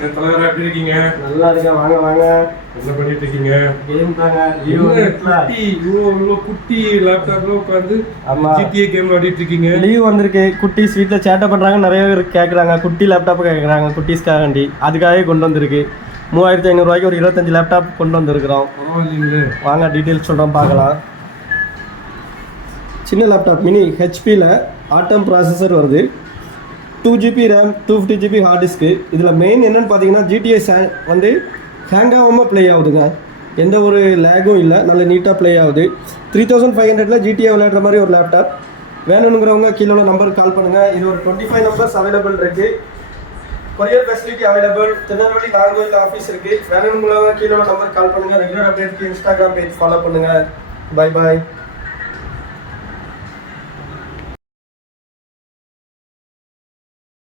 தலைவரா எப்படி இருக்கீங்க? நல்லா இருக்கேன். வாங்க வாங்க. என்ன பண்ணிட்டு இருக்கீங்க? கேம் தாங்க. இவ்வளோ குட்டி லேப்டாப்ல உட்காந்து GTA கேம் விளையாடிட்டு இருக்கீங்க. லீவ் வந்திருக்கு. குட்டீஸ் வீட்டில் சேட்டை பண்ணுறாங்க, நிறைய பேர் கேட்குறாங்க. குட்டி லேப்டாப் கேட்குறாங்க குட்டீஸ்க்காண்டி. அதுக்காகவே கொண்டு வந்திருக்கு. 3500 ரூபாய்க்கு ஒரு 25 லேப்டாப் கொண்டு வந்திருக்கிறோம். பரவாயில்லைங்களே. வாங்க டீட்டெயில்ஸ் சொல்கிறோம், பார்க்கலாம். சின்ன லேப்டாப் மினி ஹெச்பியில் ஆட்டம் ப்ராசஸர் வருது. 2GB RAM 250GB hard disk. இதில் மெயின் என்னென்னு பார்த்தீங்கன்னா GTA வந்து ஹேங் ஆகாமல் ப்ளே ஆகுதுங்க. எந்த ஒரு லேகும் இல்லை, நல்ல நீட்டாக ப்ளே ஆகுது. 3500 GTA விளையாடுற மாதிரி ஒரு லேப்டாப் வேணுங்கிறவங்க கீழே உள்ள நம்பருக்கு கால் பண்ணுங்கள். இது ஒரு 25 நம்பர்ஸ் அவைலபிள் இருக்குது. Courier facility available. Tirunelveli Nagercoil office இருக்குது. வேணுங்கிறவங்க கீழே உள்ள நம்பருக்கு கால் பண்ணுங்கள். ரெகுலர் அப்டேட்க்கு இன்ஸ்டாகிராம் பேஜ் ஃபாலோ பண்ணுங்கள். Bye bye.